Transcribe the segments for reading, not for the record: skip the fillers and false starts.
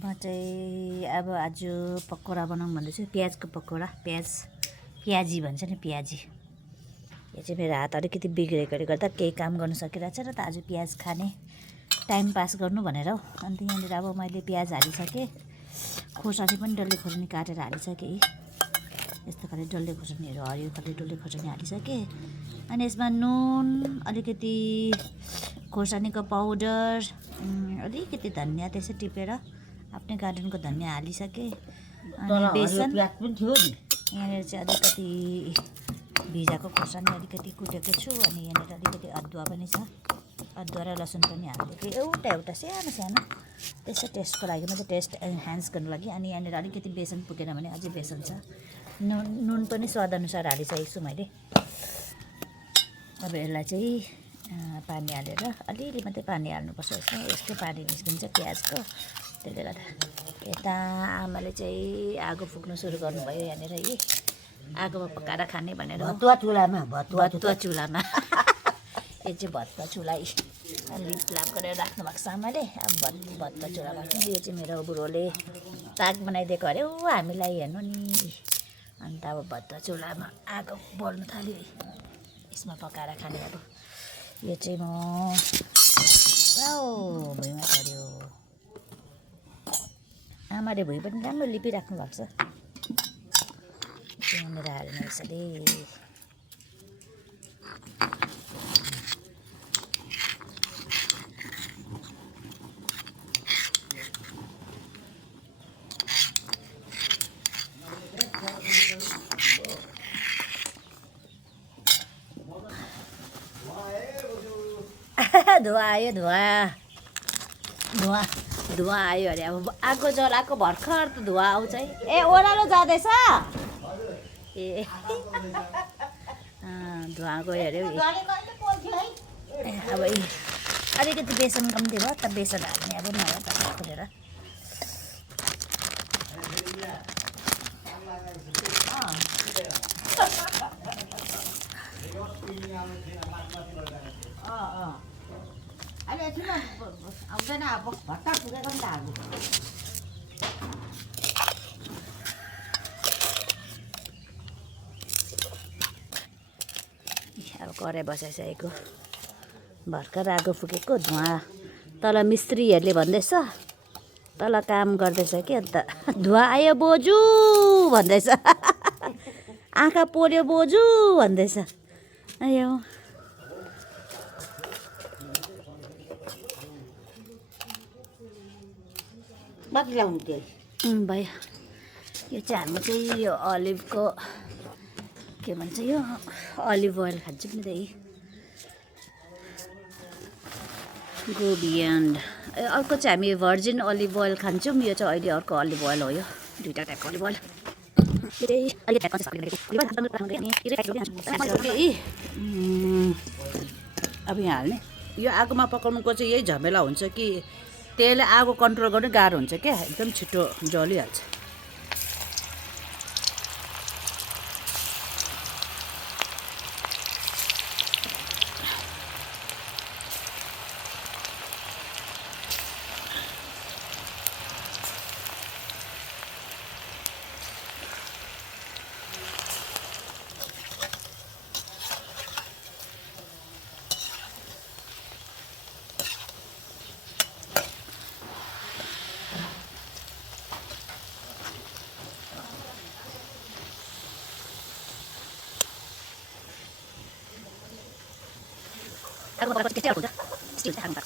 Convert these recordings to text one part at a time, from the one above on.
म चाहिँ अब आज पकौडा बनाऊँ भन्दैछु। प्याजको पकौडा, प्याजी भन्छ नि, प्याजी। यो चाहिँ मेरो हात अलिकति बिग्रेकोले गर्दा केही काम गर्नु सकिरहेको छ र त आज प्याज खाने टाइम पास गर्नु भनेर हौ। अन्त यहाँनिर अब मैले प्याज हालिसकेँ, खोर्सानी पनि डल्ले खोर्सानी काटेर हालिसकेँ। यस्तो खाले डल्ले खोर्सानीहरू, हरियो खाले डल्ले खोर्सानी हालिसकेँ। अनि यसमा नुन, अलिकति खोर्सानीको पाउडर, अलिकति धनियाँ त्यसै टिपेर आफ्नै गार्डनको धनियाँ हालिसकेँ। अनि बेसन यहाँनिर चाहिँ अलिकति भिजाएको खोर्सानी अलिकति कुटेको छु। अनि यहाँनिर अलिकति अदुवा पनि छ, अदुवा र लसुन पनि हालिदिएको एउटा सानो सानो, त्यसै टेस्टको लागि मात्रै, टेस्ट एन्हान्स गर्नु लागि। अनि यहाँनिर अलिकति बेसन पुगेन भने अझै बेसन छ। नुन पनि स्वादअनुसार हालिसकेको छु मैले। अब यसलाई चाहिँ पानी हालेर अलिअलि मात्रै पानी हाल्नुपर्छ यसमा, यसकै पानी निस्किन्छ प्याजको। त्यसले गर्दा यता आमाले चाहिँ आगो फुक्नु सुरु गर्नुभयो। यहाँनिर यी आगोमा पकाएर खाने भनेर, भतुवा चुलामा यो चाहिँ भतुवा चुला लिपलाप गरेर राख्नु भएको छ आमाले। अब भतुवा चुलामा यो चाहिँ मेरो बुढोले ताक बनाइदिएको अरे हामीलाई, हेर्नु नि। अन्त अब भतुवा चुलामा आगो बल्नु थाल्यो, यसमा पकाएर खाने। अब यो चाहिँ म भुइँमा चढ्यो। आमाले भुइँ पनि राम्रो लिपिराख्नु भएको छ। त्यहाँनिर हाल्नु यसरी। धुवा आयो, धुवा आयो अरे। अब आगो जलाएको भर्खर त धुवा आउँछ है। ए ओह्रालो जाँदैछ ए धुवा गयो अरे। अब अलिकति बेसन कम्ती भयो त, बेसन हाल्ने अब नभए त खोलेर। आउँदैन अब भट्टा पुगेको नि त हाल्नु। अब कराई बसाइसकेको, भर्खर आगो फुकेको। धुवा तल मिस्त्रीहरूले भन्दैछ, तल काम गर्दैछ कि। अन्त धुवा आयो बोजू भन्दैछ, आँखा पोल्यो बोजू भन्दैछ। अयो भयो। यो चाहिँ हामी चाहिँ यो अलिभको के भन्छ, यो अलिभ ओइल खान्छौँ नि त। Go beyond. अर्को चाहिँ हामी भर्जिन अलिभ ओइल खान्छौँ। यो चाहिँ अहिले अर्को अलिभ ओइल हो। यो दुईवटा टाइपको अलिभ ओइल। अब यहाँ हाल्ने, यो आगोमा पकाउनुको चाहिँ यही झमेला हुन्छ कि त्यसले आगो कन्ट्रोल गर्नु गाह्रो हुन्छ क्या, एकदम छिटो जलिहाल्छ। Aku bakal kecil aku dah. Still tak angkat.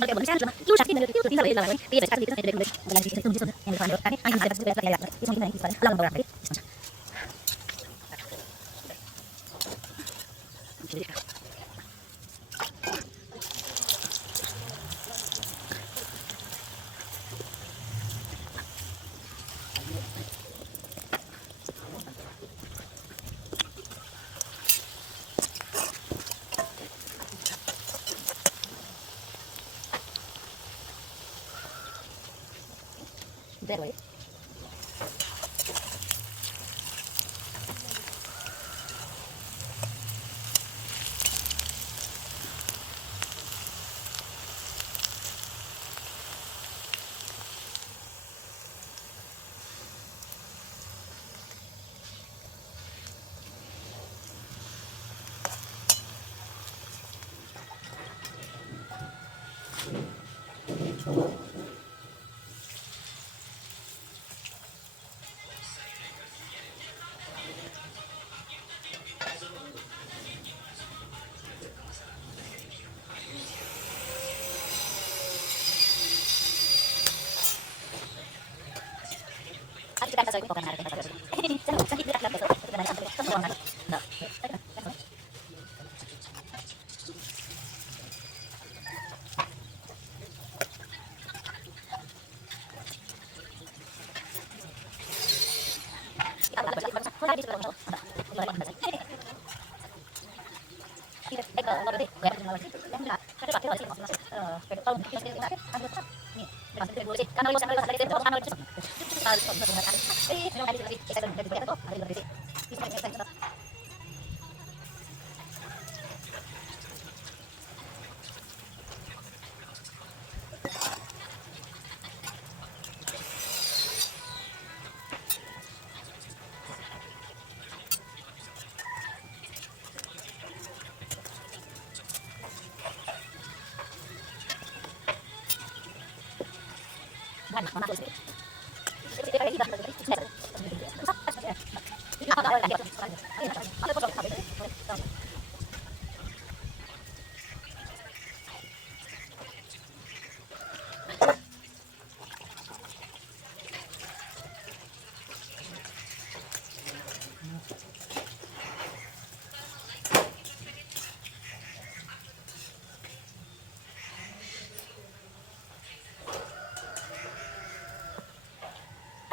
Mereka boleh sana lu sakit dengan itu tinggal lagi lagi. Dia sekali kita dari lagi itu yang depan. Kami hanya ada sesuatu yang lain. Itu mungkin itu alam berapa kali. That way.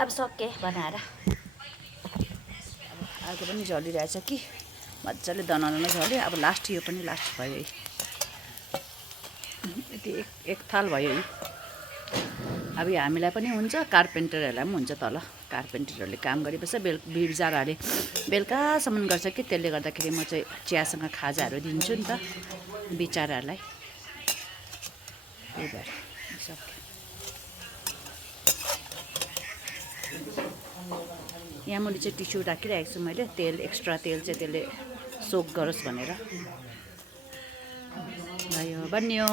अब सके बनाएर अर्को पनि झलिरहेछ कि मजाले दनाउन झल्यो। अब last यो पनि लास्ट भयो है, यति एक थाल भयो है। अब यो हामीलाई पनि हुन्छ, कार्पेन्टरहरूलाई पनि हुन्छ। तल कार्पेन्टरहरूले काम गरेपछि बिरजाराले बेलुकासम्म गर्छ कि, त्यसले गर्दाखेरि म चाहिँ चियासँग खाजाहरू दिन्छु नि त बिचराहरूलाई। त्यही भएर सक्यो। यहाँ मैले चाहिँ टिस्यु राखिरहेको छु मैले, तेल एक्स्ट्रा तेल चाहिँ त्यसले सोक गरोस् भनेर। भयो बन्यो,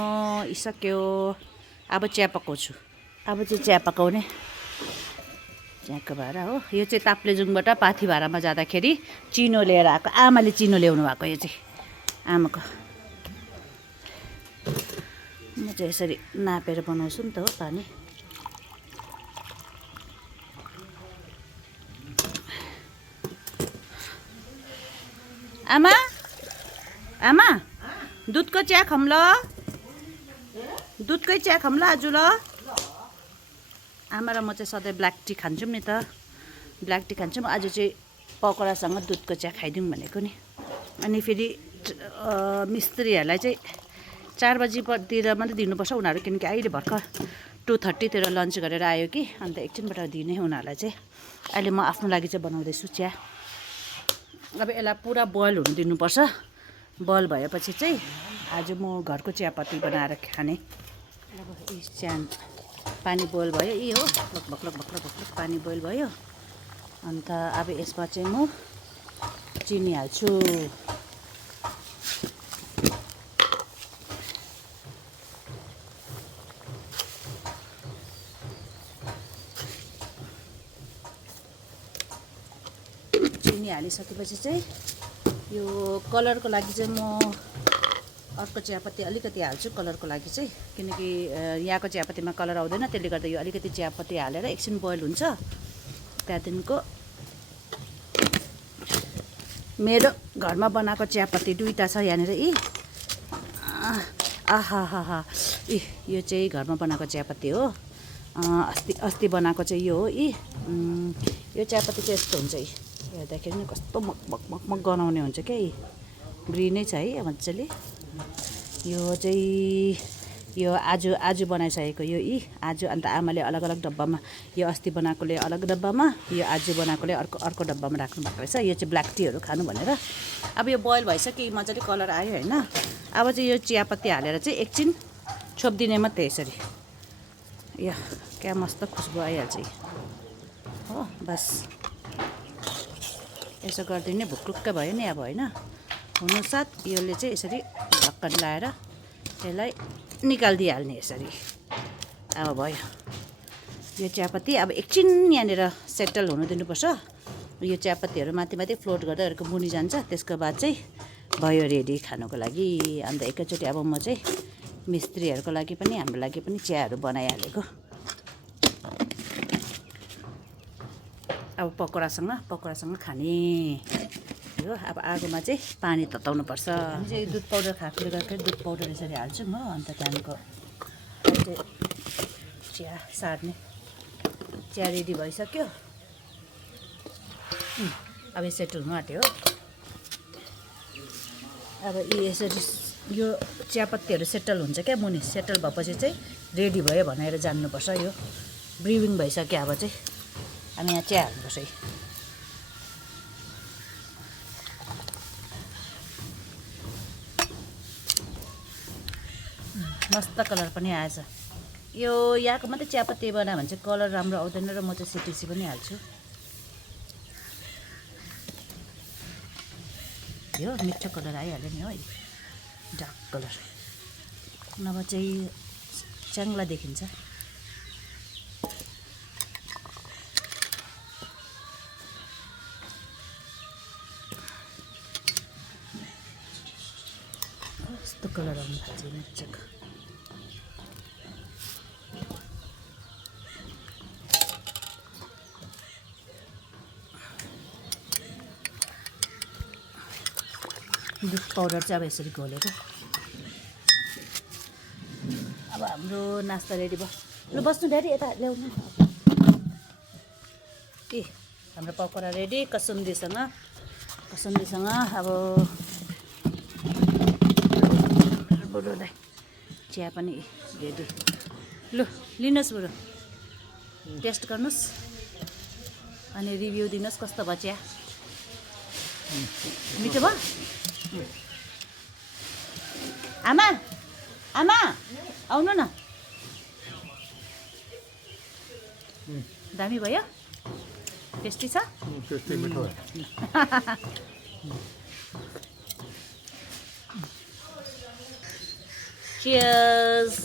सक्यो। अब चिया पकाउँछु। अब चाहिँ चिया पकाउने चियाको भाँडा हो यो चाहिँ। ताप्लेजुङबाट पाथिभारामा जाँदाखेरि चिनो लिएर आएको, आमाले चिनो ल्याउनु भएको। यो चाहिँ आमाको। म चाहिँ यसरी नापेर बनाउँछु नि त हो पानी। आमा आमा दुधको चिया खाऊँ ल, दुधकै चिया खाऊँ ल आज ल। आमा र म चाहिँ सधैँ ब्ल्याक टी खान्छौँ नि त, ब्ल्याक टी खान्छौँ। आज चाहिँ पकौडासँग दुधको चिया खाइदिउँ भनेको नि। अनि फेरि मिस्त्रीहरूलाई चाहिँ 4 बजीतिर मात्रै दिनुपर्छ उनीहरू, किनकि अहिले भर्खर 2:30तिर लन्च गरेर आयो कि, अन्त एकछिनबाट दिने उनीहरूलाई चाहिँ। अहिले म आफ्नो लागि चाहिँ बनाउँदैछु चिया। अब यसलाई पुरा बोइल हुनु दिनुपर्छ। बोइल भएपछि चाहिँ आज म घरको चियापत्ती बनाएर खाने। अब चिया पानी बोइल भयो, यी हो भक्लक भक्लक भक्लक पानी बोइल भयो। अन्त अब यसमा चाहिँ म चिनी हाल्छु। चिनी हालिसकेपछि चाहिँ यो कलरको लागि चाहिँ म अर्को चियापत्ती अलिकति हाल्छु कलरको लागि चाहिँ, किनकि यहाँको चियापत्तीमा कलर आउँदैन। त्यसले गर्दा यो अलिकति चियापत्ती हालेर एकछिन बोइल हुन्छ। त्यहाँदेखिको मेरो घरमा बनाएको चियापत्ती 2टा छ यहाँनिर। यी आहा यो चाहिँ घरमा बनाएको चियापत्ती हो। अस्ति बनाएको चाहिँ यो हो। यो चियापत्ती चाहिँ यस्तो हुन्छ। हेर्दाखेरि नि कस्तो मक गनाउने हुन्छ क्या। ग्रिनै छ है मजाले। यो चाहिँ यो आज बनाइसकेको यो आज। अन्त आमाले अलग अलग डब्बामा, यो अस्ति बनाएकोले अलग डब्बामा, यो आज बनाएकोले अर्को डब्बामा राख्नु भएको रहेछ। यो चाहिँ ब्ल्याक टीहरू खानु भनेर। अब यो बोइल भइसक्यो, मजाले कलर आयो होइन। अब चाहिँ यो चियापत्ती हालेर चाहिँ एकछिन छोपिदिने मात्रै यसरी। यो क्या मस्त खुसबु आइहाल्छ हो। बस यसो गरिदिने, भुक्लुक्क भयो नि अब होइन। हुनुसाथ यसले चाहिँ यसरी ढक्कन लाएर यसलाई निकालिदिइहाल्ने यसरी। अब भयो यो चियापत्ती। अब एकछिन यहाँनिर सेटल हुनु दिनुपर्छ। यो चियापत्तीहरू माथि माथि फ्लोट गर्दा अरूको मुनि जान्छ। त्यसको बाद चाहिँ भयो रेडी खानुको लागि। अन्त एकैचोटि अब म चाहिँ मिस्त्रीहरूको लागि पनि हाम्रो लागि पनि चियाहरू बनाइहालेको। अब पकोडासँग खाने यो। अब आगोमा चाहिँ पानी तताउनुपर्छ। हामी चाहिँ दुध पाउडर खाएकोले गर्दाखेरि दुध पाउडर यसरी हाल्छौँ हो। अन्त त्यहाँदेखिको चिया सार्ने चिया रेडी भइसक्यो। अब यो सेटल हुनु आँट्यो हो। अब यसरी यो चियापत्तीहरू सेटल हुन्छ क्या मुनि। सेटल भएपछि चाहिँ रेडी भयो भनेर जान्नुपर्छ। यो ब्रिविङ भइसक्यो। अब चाहिँ हामी यहाँ चिया हाल्नुपर्छ। मस्त कलर पनि आएछ। यो यहाँको मात्रै चियापत्ती बनायो भने चाहिँ कलर राम्रो आउँदैन र म चाहिँ सिटिसी पनि हाल्छु। यो मिठो कलर आइहाल्यो नि है, डार्क कलर, नभए चाहिँ च्याङ्ला देखिन्छ। यस्तो कलर आउनु थाल्छ मजाको। दुध पाउडर चाहिँ अब यसरी घोलेको। अब हाम्रो नास्ता रेडी भयो। लु बस्नु ड्याडी, यता ल्याउनु। ए हाम्रो पकोडा रेडी कसुन्दीसँग। अब बुढोलाई चिया पनि रेडी। लु लिनुहोस् बुढो, टेस्ट गर्नुहोस् अनि रिभ्यू दिनुहोस् कस्तो भयो चिया। मिठो भयो? आमा आउनु न। दामी भयो? टेस्टी छ? टेस्टी मिठो है। चियर्स।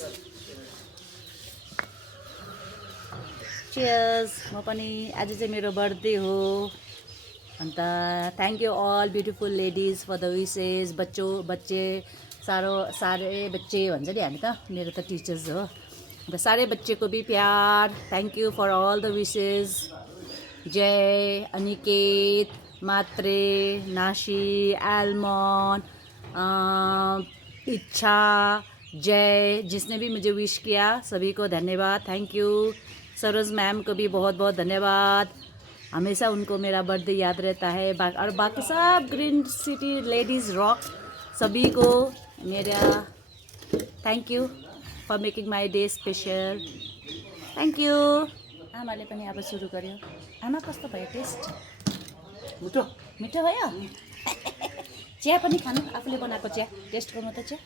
म पनि आज चाहिँ मेरो बर्थडे हो। अन्त thank you all beautiful ladies for the wishes. बच्चे सारे बच्चे भन्छ नि हामी त, मेरो त टिचर्स हो। अन्त सारे बच्चे को भी प्यार। Thank you for all the wishes. Jay, Aniket, Matre, नाशी, एलमॉन, इच्छा, जय, जिसने भी मुझे विश किया सभी को धन्यवाद। Thank you. सरोज मैम को भी बहुत बहुत धन्यवाद। हमेशा उनको मेरा बर्थडे याद रहता है। और बाकी सब ग्रीन सिटी लेडीज़ रॉक सभी को मेरा thank you for making my day special. Thank you. आमाले पनि अब सुरु गर्यो। आमा कस्तो भयो टेस्ट? मिठो भयो? चिया पनि खानु, आफूले बनाएको चिया टेस्ट गर्नु त। चिया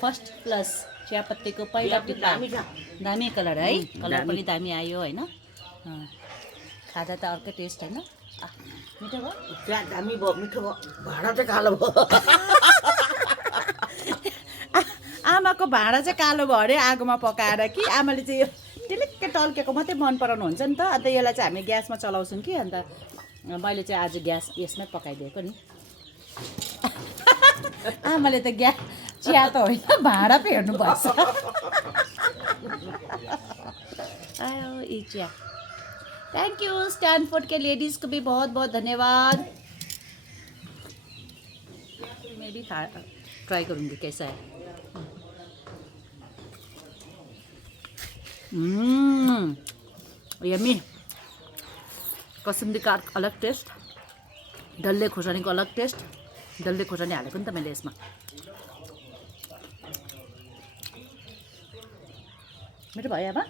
फर्स्ट क्लास चियापत्तीको पहिला टिप्पा। दामी कलर है, कलर पनि दामी आयो होइन। खाँदा त अर्कै टेस्ट होइन। मिठो भयो? चिया दामी भयो, मिठो भयो। भाँडा चाहिँ कालो भयो। आमाको भाँडा चाहिँ कालो भयो अरे आगोमा पकाएर कि। आमाले चाहिँ यो टिलिक्कै टल्केको मात्रै मन पराउनु हुन्छ नि त। अन्त यसलाई चाहिँ हामी ग्यासमा चलाउँछौँ कि। अन्त मैले चाहिँ आज ग्यास यसमै पकाइदिएको नि। आमाले त चिया त होइन भाँडा पो हेर्नु भएछ। आयो यी चिया। Thank you. स्टैनफोर्ड के लेडीज़ को भी बहुत बहुत धन्यवाद। मैं भी ट्राई करूँगी कैसा है। यम्मी। कसुंदी का अलग टेस्ट, डल्ले खोर्सानी को अलग टेस्ट। डल्ले खोर्सानी हालेको नि त मैले यसमा। मिठो भयो आमा?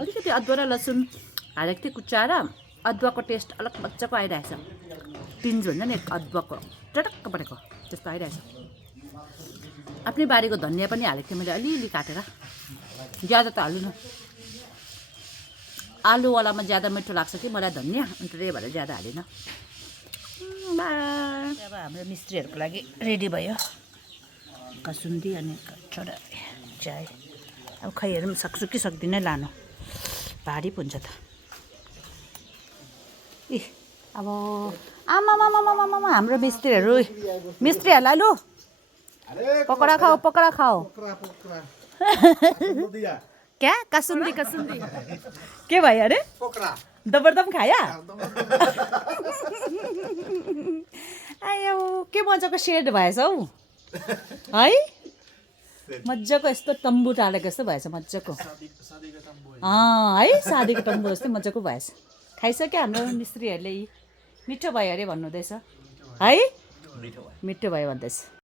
अलिकति अदुवा र लसुन हालेको थिएँ कुच्चाएर। अदुवाको टेस्ट अलग मजाको आइरहेछ। पिन्ज भन्छ नि अदुवाको टटक्क परेको त्यस्तो आइरहेछ। आफ्नै बारीको धनियाँ पनि हालेको थिएँ मैले अलिअलि काटेर। ज्यादा त हाल्नु। आलुवालामा ज्यादा मिठो लाग्छ कि मलाई धनियाँ, अन्त त्यही भएर ज्यादा हालिनँ। अब हाम्रो मिस्त्रीहरूको लागि रेडी भयो कसुन्दी अनि छोरा चाय। अब खै हेरौँ सक्छु कि सक्दिनँ लानु, भारी हुन्छ त। ए अब आमा हाम्रो मिस्त्रीहरूलाई लु पकोडा खाऊ। क्या कसुन्दी कसुन्दी के भयो अरे दबरदम खाया आयो के मजाको सेड भएछ हौ है मजाको यस्तो तम्बु टालेको जस्तो भएछ मजाको है शादीको तम्बु जस्तै मजाको भएछ खाइसक्यो हाम्रो मिस्त्रीहरूले मिठो भयो अरे भन्नुहुँदैछ है मिठो भयो भन्दैछ